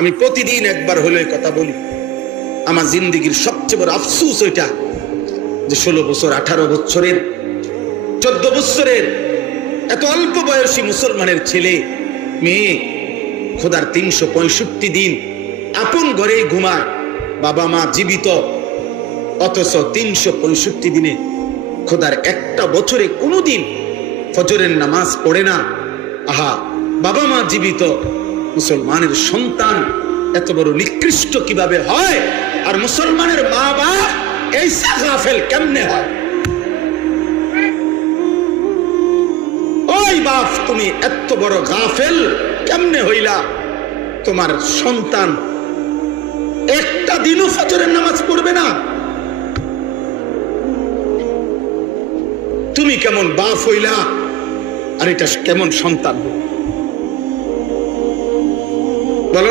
আমি প্রতিদিন একবার হলে কথা বলি, আমার জিন্দেগির সবচেয়ে বড় আফসোস ওইটা যে 16 বছর, 18 বছরের, 14 বছরের এত অল্প বয়সী মুসলমানের ছেলে মেয়ে খোদার 365 দিন আপন ঘরেই ঘুমায়, বাবা মা জীবিত, অথচ 365 দিনে খোদার একটা বছরে কোনোদিন ফজরের নামাজ পড়ে না। আহা, বাবা মা জীবিত, মুসলমানের সন্তান এত বড় নিকৃষ্ট কিভাবে হয়? আর মুসলমানের মা বাপ এই গাফেল কেমনে হয়? ওই বাপ, তুমি এত বড় গাফেল কেমনে হইলা? তোমার সন্তান একটা দিনও ফজরের নামাজ পড়বে না, তুমি কেমন বাপ হইলা? আর এটা কেমন সন্তান? বলো।